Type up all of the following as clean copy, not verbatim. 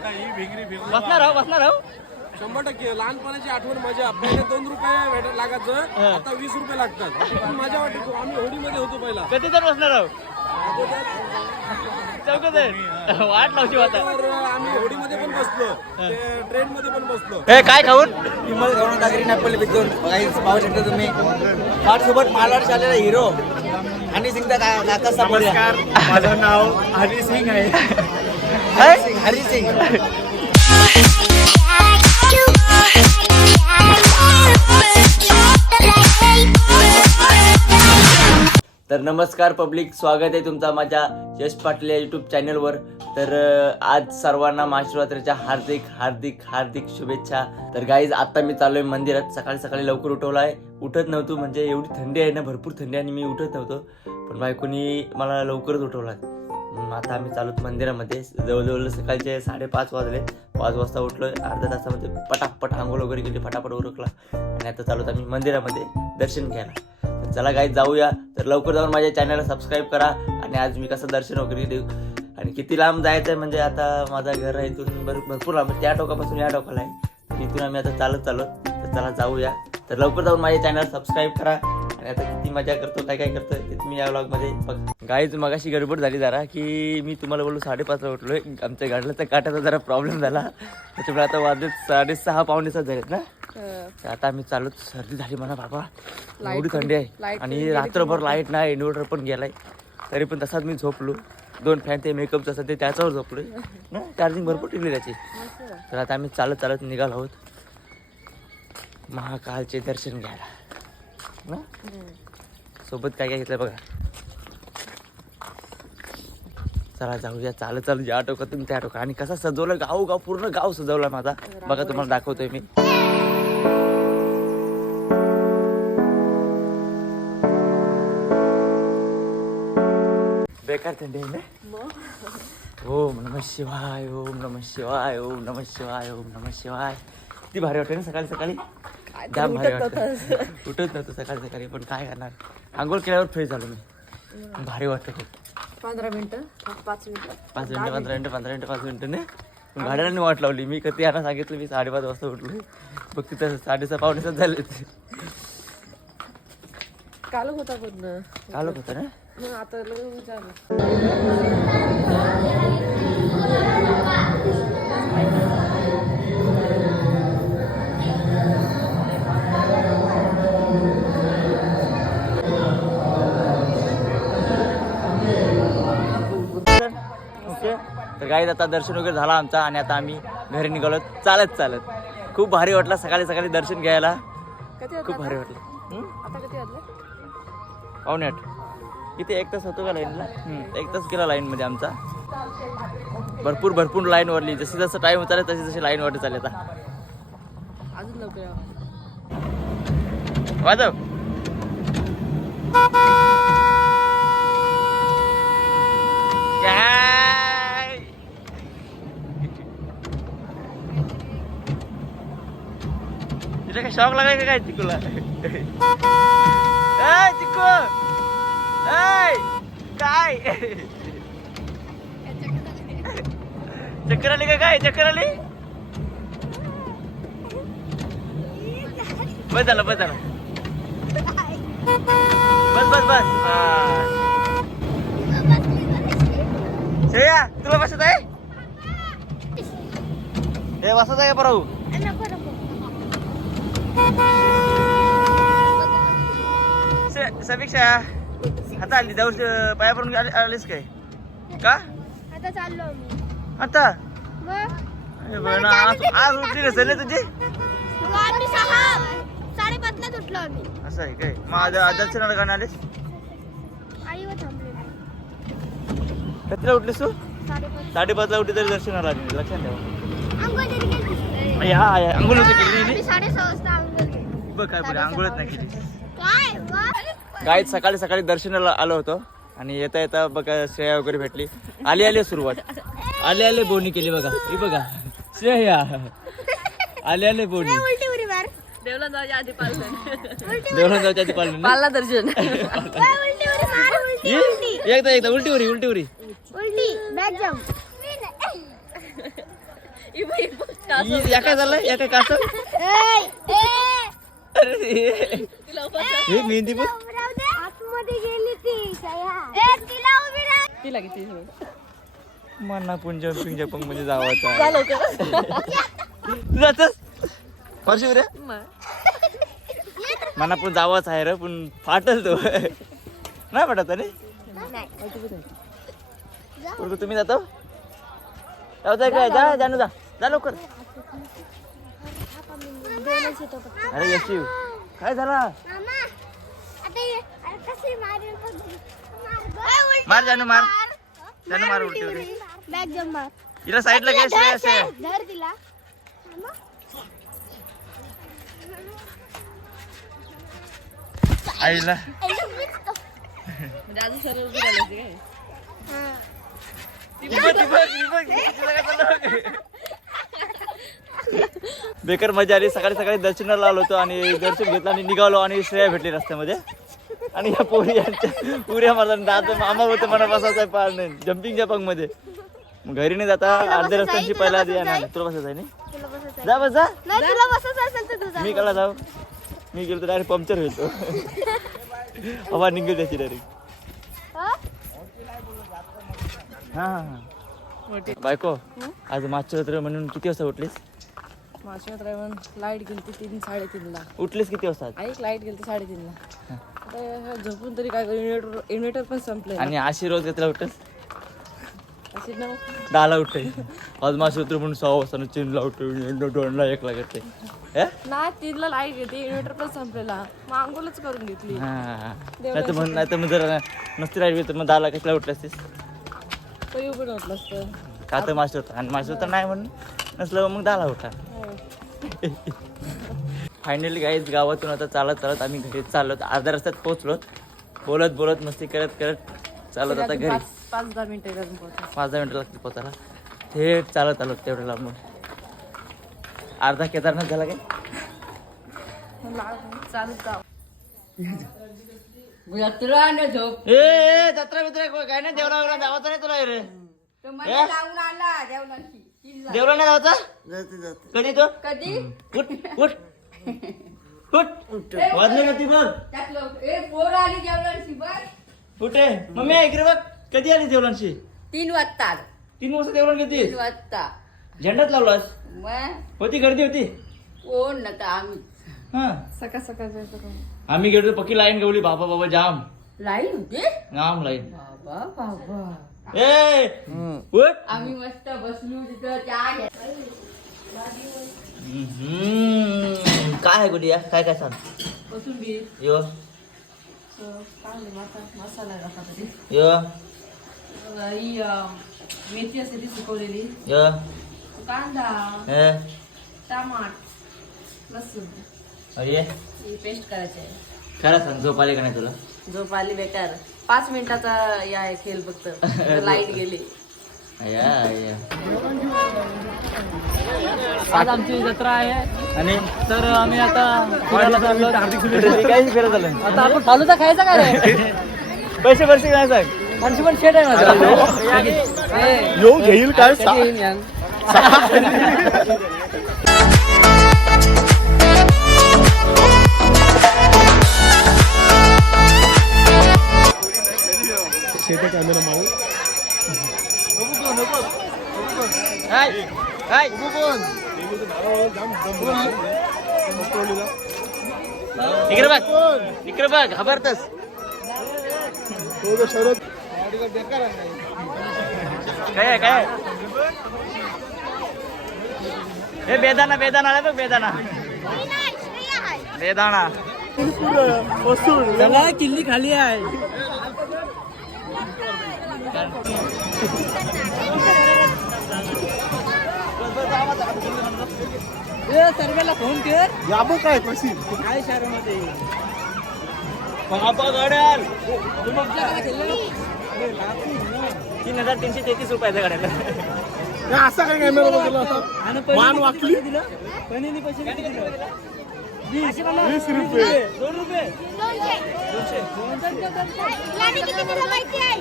बसणार आहो 100% लहानपणाची आठवण मजा. पहिले 2 रुपये भेट लागायचं, आता 20 रुपये लागतात. मजा वाटते. आम्ही होडीमध्ये होतो पहिला. कधी जण बसणार आहो चौकच वाट लावची होता. तर आम्ही होडीमध्ये पण बसलो, ट्रेन मध्ये पण बसलो. हे काय खाऊन विमल गौरव नॅपल विद्यून पाहू शकता तुम्ही. माझ्यासोबत मालवाड शाळेला हिरो हनी सिंगचा काका समोर. माझं नाव हनी सिंग आहे. हरी सिंग. तर नमस्कार पब्लिक, स्वागत आहे तुमचा माझ्या यश पाटील या यूट्यूब चॅनलवर. तर आज सर्वांना महाशिवरात्रीच्या हार्दिक हार्दिक हार्दिक शुभेच्छा. तर गाईज आता मी चाललोय मंदिरात. सकाळी लवकर उठवलं आहे. उठत नव्हतो म्हणजे एवढी थंडी आहे ना, भरपूर थंडी आणि मी उठत नव्हतो, पण बायकोनी मला लवकरच उठवला. आता आम्ही चालूत मंदिरामध्ये. जवळजवळ सकाळचे 5:30 वाजले. 5 वाजता उठलो. अर्ध्या तासामध्ये पटापट आंघोळ वगैरे केली, फटाफट उरकला आणि आता चालूत आम्ही मंदिरामध्ये दर्शन घ्यायला. तर चला गाईज जाऊया. तर लवकर जाऊन माझ्या चॅनलला सबस्क्राईब करा. आणि आज मी कसं दर्शन वगैरे देऊ आणि किती लांब जायचं आहे म्हणजे आता माझं घर आहे इथून भरपूर लांब, त्या टोकापासून या टोकाला आहे. इथून आम्ही आता चालत चालू. तर चला जाऊया. तर लवकर जाऊन माझ्या चॅनल सबस्क्राईब करा. आणि आता किती मजा करतो, काय करतो ते तुम्ही या व्लॉगमध्ये बघा. गाईज मगाशी गडबड झाली जरा, की मी तुम्हाला बोललो 5:30 ला उठलोय. आमच्या गाडीला काटाचा जरा प्रॉब्लेम झाला, त्याच्यामुळे आता वाजत 6:30 पावणेसात झालेत ना. आता आम्ही चालू. सर्दी झाली म्हणा बाबा, एवढी थंडी आहे आणि रात्रभर लाईट नाही, इन्व्हर्टर पण गेलाय. तरी पण तसाच मी झोपलो. 2 फॅन ते मेकअपचं असं ते त्याच्यावर झोपलोय ना. चार्जिंग भरपूर टिकली त्याची. तर आता आम्ही चालत निघालो आहोत महाकालचे दर्शन घ्यायला ना. सोबत काय घेतलं बघा. चला जाऊया. चालत या टोकातून त्या टोका. आणि कसा सजवलं गाव पूर्ण गाव सजवला माझा बघा, तुम्हाला दाखवतोय मी. बेकार थंडी आहे ना. ओम नमः शिवाय, ओम नमः शिवाय, ओम नमः शिवाय, ओम नमः शिवाय. किती भारी वाटते ना सकाळी. जाम भारी वाटतं. उठत नव्हतं सकाळी, पण काय करणार. आंघोळ केल्यावर फ्रेश झालो मी. भारी वाटतं खूप. 15 मिनिटं 5 मिनिटं 5 मिनिटं नाही. पण गाड्याने वाट लावली. मी कधी यांना सांगितलं मी 5:30 वाजता उठलो. बघ तिथं 6:30 पावणेसात झाले. कालच होता पण चालत होतं ना. मग आता लगेच विचारलं. ओके. तर गाईज आता दर्शन वगैरे झाला आमचा आणि आता आम्ही घरी निघालो चालत. खूप भारी वाटलं सकाळी दर्शन घ्यायला. खूप भारी वाटलं. आता किती वाजले? 7:45. किती 1 तास होतो का लाईनला? 1 तास गेला लाईनमध्ये आमचा. भरपूर लाईन वाढली. जसं टाइम होता तशी लाईन वाढत चालली. आता अजून लवकर या. वाजव. तिला काय शॉक लागायचं काय चिकूला? चिकू काय चक्कर आली काय? चक्कर आली. बस झालं. बस श्रेया तुला बसत आहे? हे बसत आहे बरोबर. समीक्षा आता आली. जाऊ पाया पडून आलीस काय का? आता चाललो आम्ही. आता मग आज उठली नसेल ना तुझी? आम्ही 5:30 ला उठलो आम्ही. असं आहे काय? मग दर्शनाला का आलीस? आईवर थांबले. कितीला उठलीस तू? 5:30 ला उठली तरी दर्शनाला आली. लक्षात ठेवा. अंघोळ होती केली. 6:30 वाजता अंघोळ केली. बघ काय बरं अंघोळच नाही केली. काय गाईत सकाळी दर्शनाला आलो होतो आणि येता बघा श्रेया वगैरे भेटली. आली सुरुवात. आले बोनी केली बघा. ही बघा श्रेया आले बोनी. उलटी उडी मार. देवळात जायच्या आधी पाळलं पाळला दर्शन. एकदा उलटी उरी उलटी बॅक जम्प. या काय झालं या काय कास अरे हे मेहंदी बघ आतमध्ये गेली ती तिला उभी राहा. तिला किती मना पण जम्पिंग जपंग मध्ये जावाचा तू जातस परशी रे मना पण जावाच आहे रे पण फाटल तो नाही पडत अरे तुम्ही जातो जाऊ काय जा जाणू जा जा लवकर अरे यशिव काय झाला मामा आता कशी मारेल मार जानू मार जानू मार उलटी उलटी बॅग जम मार तिला साईडला घे श्रेया श्रेया धर तिला आईला म्हणजे अजून सर्व उभी राहिली होती काय बेकार मजा आली सकाळी सकाळी दर्शनाला आलो होतो आणि दर्शन घेतलं आणि निघालो आणि श्रेया भेटली रस्त्यामध्ये आणि या पोरी यांच्या पुऱ्या मला दादा मामा होतं मला बसायचं पार नाही जम्पिंग जपंग मध्ये मग घरी नाही जाता अर्ध्या रस्त्यांची पहिला आधी येणार तुला बसायचं आहे ना जा बस जा नाही तुला बसायचं असेल तर तुझा मी कला जाऊ मी गेलो तर डायरेक्ट पंक्चर होईल तो हवा निघेल त्याची डायरेक्ट हा बायको आज मागच्या म्हणून किती वाजता उठलीस माझ्या ड्रायव्हर लाईट गेली 3-3:30 ला उठलीस किती वाजता ऐक लाईट गेली 3:30 ला आता झोपून तरी काय इन्व्हर्टर पण संपलंय आणि अशी रोज घेतला उठस अशी ना 10ला उठते आज माझं उतर म्हणून 6 वाजता 3ला उठते 2ला 1ला करते नाही 3 ला लाईट गेली इन्व्हर्टर पण संपलेला मग आंघोळच करून घेतली नाही तर मग जर नसती राहिली तर मग 10ला कसला उठले असतीस तरी उभं नव्हतं असतं का तर मास्टर होता आणि मास्टर होता नाही म्हणून नसलं मग 10ला उठा फायनली गाईज गावातून आता चालत चालत आम्ही घरी चाललो अर्ध्या रस्त्यात पोहोचलो बोलत बोलत मस्ती करत करत चालत आता घरी 5-10 मिनिटं करून पोहोचलो 5-10 मिनिटं लागतील पोचायला थेट चालत आलो तेवढं लांबून अर्धा केदारनाथ झाला काय चालत जाऊ ए जत्रा बित्रा काय नाही देवला जावाचं नाही तुला रे देवला नाही जावाचा कधी तो कधी उठ उठ उठ वाजले का ती बघ कुठे मम्मी इकडे बघ कधी आली देवलांशी 3 वाजता 3 वाजता देवलान किती 3 वाजता झेंडाच लावलास मग होती गर्दी होती कोण ना तर आम्ही हा सकाळ सकाळ जायचं का आम्ही गेलो पक्की लाईन गवली बाबा बाबा जाम लाईन होते जाम लाईन बाबा बाबा ए उठ आम्ही मस्त बसलो तिथं चहा घ्या काय आहे गुडिया काय काय सांग कोथिंबीर यो चांगले मसाला टाका यो ही मेथी असते ती सुकवलेली यो कांदा हे टमाट लसूण अरे ही पेस्ट करायची आहे खरं सांग झोप आली का नाही तुला झोप आली बेकार 5 मिनिटाचा या आहे खेळ फक्त लाईट गेली अय्या अय्या आज आमची जत्रा आहे आणि तर आम्ही आता फिरायला चाललो काही फिरत आलो आता आपण फालुदा खायचा का रे पैसे पैसे काय सांग आमची पण शेट आहे माझा येऊ घेईल काय कॅमेरा माऊ इकडे बघ इकडे बघ खबरतस काय काय हे बेदाना बेदाना आहे बघ बेदाना बेदाना चला किल्ली खाली आहे सर्वेला फोन कर याबो काय कशी काय शहरामध्ये बाबा गड्याल 3,333 रुपयाच्या गाड्याला असा काय कॅमेरा बघितला असा मान वाकली पनीनी पैसे 20 रुपये. 2 रुपये 200. मुलांनी किती दिलं माहिती आहे?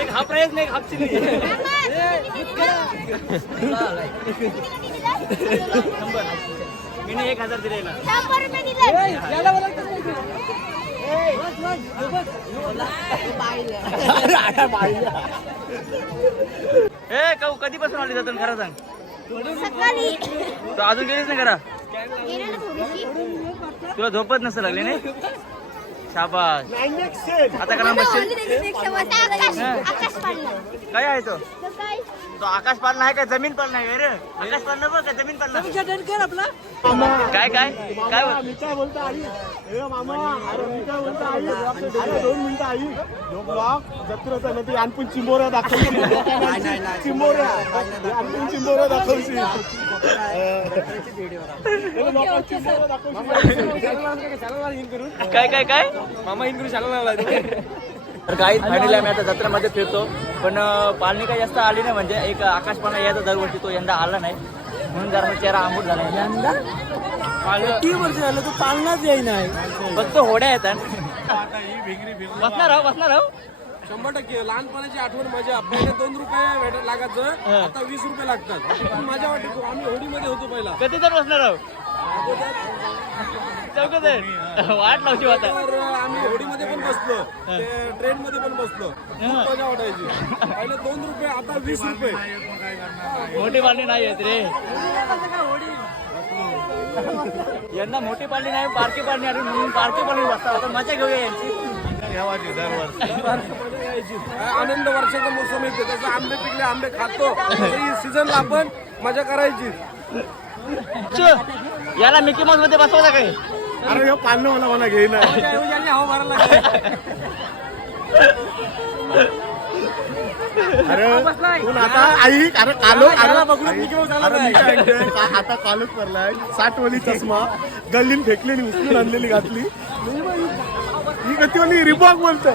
एक हा प्राइस नाही हाफ चिल्ली मी 1000 दिले ना 100 रुपये दिले. कधीपासून आली जातो खरं सांग सकाळी तू अजून गेलीच नाही करा गेले ना थोडीशी. तुला झोपत नसतं लागली नाही शाबास आता का मला बसशील ओली त्याच्यापेक्षा मस्त आकाश पाडलं. काय आहे तो तर काय? तो आकाश पाळणा आहे का जमीन पाळणा आहे रे आकाश पाळणा बघ का जमीन पाळणा काय काय काय बोल- मी काय बोलतो आई मामा अरे मी काय बोलतो आई अरे 2 मिनिटं आई ब्लॉग जत्रेचा नदी आणखून चिंबोऱ्या दाखवशी चिंबोऱ्या आणखून चिंबोऱ्या दाखवशी काय काय काय मामा इन करून शाळा तर काही फायनली आम्ही आता जत्रेमध्ये फिरतो पण पाळणी काही जास्त आली नाही म्हणजे एक आकाश पाळणा यायचा दरवर्षी तो यंदा आला नाही म्हणून जरा चेहरा आंबूट झाला यंदा किती वर्ष झालं तो पाळणाच येई नाही फक्त होड्या येतात बसणार आहो 100% लहानपणाची आठवण माझ्या पहिले 2 रुपये लागायचं आता 20 रुपये लागतात माझ्या वाटत आम्ही होडीमध्ये होतो पहिला कधी तर बसणार आहो चौकच वाट लावची आता तर आम्ही होडीमध्ये पण बसलो ट्रेन मध्ये पण बसलो खूप मजा वाटायची पहिले 2 रुपये आता 20 रुपये मोठी पाळणी नाही येत रे यंदा मोठी पाळणी नाही बारकी पाळणी आली म्हणून बारकी पाळणी बसतात आता मजा घेऊया यांची आनंद वर्षाचा मोसम येते तसं आंबे पिकले आंबे खातो सीझनला आपण मजा करायची याला मिकी माऊस मध्ये बसवता काय अरे हे पाळणं मला घेईना अरे तू आता आई अरे कालो आता कालच करलाय 60 वाली चष्मा गल्लीन फेकलेली उचलून आणलेली घातली ही गतीवाली रिबॉक बोलतो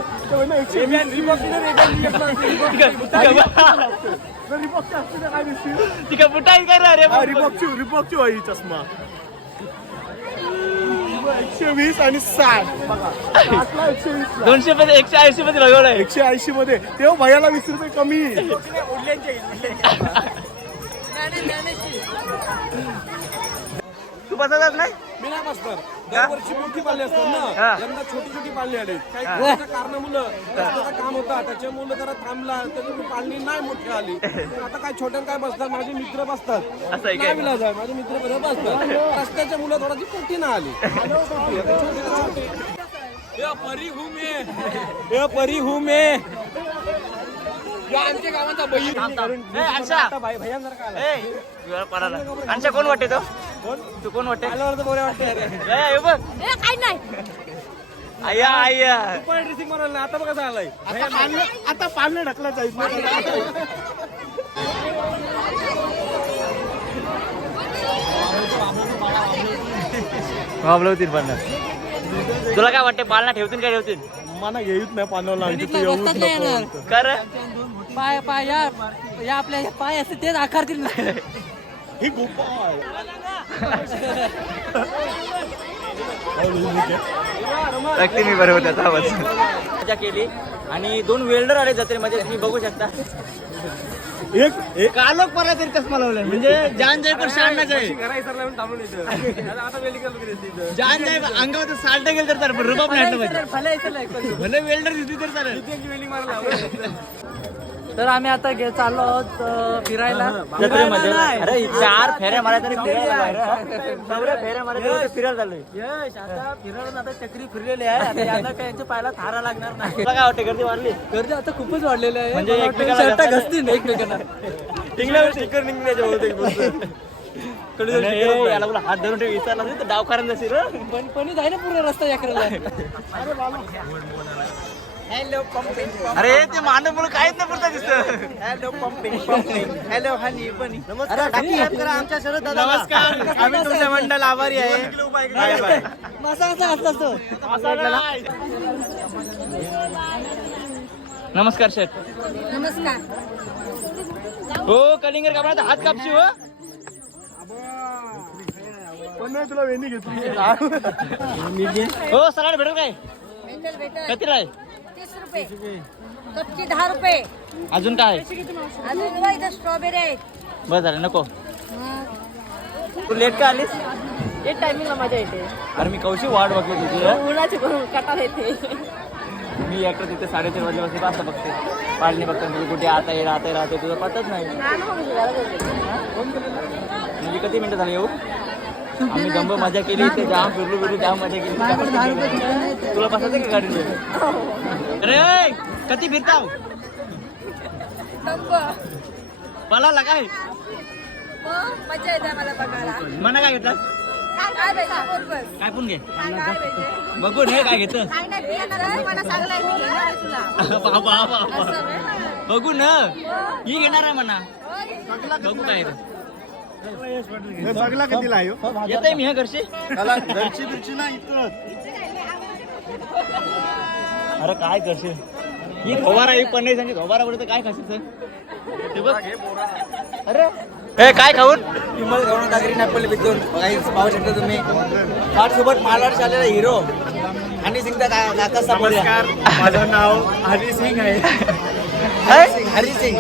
तिका बुटाई कर रे रिबॉकची वाई चष्मा 120 आणि 60 200 मध्ये 180 मध्ये लगवलंय 180 मध्ये तेव्हा भैयाला 20 रुपये कमी तू बसतच नाही मी नाही बसणार दरवर्षी मोठी पाळली असतात ना यंदा छोटी छोटी पाळली आली काही कारणामुळं रस्त्याचं काम होता त्याच्यामुळे जरा थांबला त्याच्यामुळे पाळणी नाही मोठी आली आता काय छोट्या काय बसतात माझे मित्र बसतात असं आहे काय विलाज आहे माझे मित्र बसतात रस्त्याच्या मुलं थोडाशी मोठी ना आली परी हूं मैं आमच्या गावाचा अंशा कोण वाटते तो तू कोण वाटते बघ काय नाही. आया आया ड्रेसिंग मारायला आता बघा झालंय आता पाळणे ढकलायचं आहे वाबलं होतील पण तुला काय वाटते पाळणा ठेवतील काय ठेवतील मला घेऊच नाही पाण्याला कर पाय पाय या आपल्या पाय असते तेच आकारतील ही गुफा रक्ती मी बरोबर त्याचा आवाज मजा केली आणि 2 वेल्डर आले जत्रेमध्ये तुम्ही बघू शकता एक कालोख पडला तरी चष्मा लावलाय म्हणजे जान जाय पण शान ना जाय जान जाय अंगावर साल्ट गेल तर चालेल रुबाब नाही भले वेल्डर दिसली तर चालेल तर आम्ही आता चाललो आहोत फिरायला जत्रेमध्ये अरे 4 फेऱ्या मारा तरी फिरायला बाहेर फेऱ्या मारा तरी फिरायला चाललोय यश आता फिरायला आता चक्री फिरलेली आहे आता यांना काय यांच्या पायाला थारा लागणार नाही तुला काय वाटते गर्दी वाढली गर्दी आता खूपच वाढलेली आहे म्हणजे मला वाटतं एकमेकाला शर्टा घसतील एकमेकांना टिंगल्यावर स्टिकर निघण्याच्या याला बोला हात धरून ठेव विचारला तर डाव कारण जाशील पण पणी जाय ना पूर्ण रस्ता याकडे अरे ते मानव मुलं काहीच नाही पुरता दिसत हॅलो पंपिंग हॅलो हनी बनी नमस्कार आमच्या शरद दादा नमस्कार आम्ही तुमच्या मंडळ आभारी आहे बाय बाय नमस्कार शेठ नमस्कार. हो कलिंगर कापणार हात कापशी हो हो सगळ्यांना भेटेल काय कितीला आहे 30 रुपये कपची 10 रुपये. अजून काय अजून बघ, इथं स्ट्रॉबेरी आहेत. बस झालं नको तू लेट का आलीस एक टायमिंगला मजा येते. अरे मी कौशी वाट बघतो तुझी उन्हाची कटार येते. मी एकटं तिथे 4:30 वाजल्यापासून असं बघते पाळणी बघतो म्हणजे कुठे आता राहते तुझं पतच नाही म्हणजे किती मिनिटं झाली येऊ आम्ही गंब मजा केली इथे जाम फिरलो जाम मजा केली तुला बसायचं का गाडी अरे किती फिरताव पळाला काय मजा येते मला बघायला. मना काय घेतला काय पाहिजे बोल बस. काय पण घे काय पाहिजे बघून हे काय घेतं काय नाही पिणार मला सांगलाय मी घेणार आहे तुला. बाबा बघू ना ही घेणार आहे म्हणा बघू काय येत आहे मी हा घरशी अरे काय करशील ही धोबारा ही पण नाही सांगितलं धोबारा पडतं काय खाशील सर ते बघ अरे हे काय खाऊन विमल खाऊन नागरी नॅपल विकून पाहू शकता तुम्ही माझ्यासोबत मालाड शालेला हिरो हनी सिंगचा काका समोर माझं नाव हरी सिंग आहे. हरी सिंग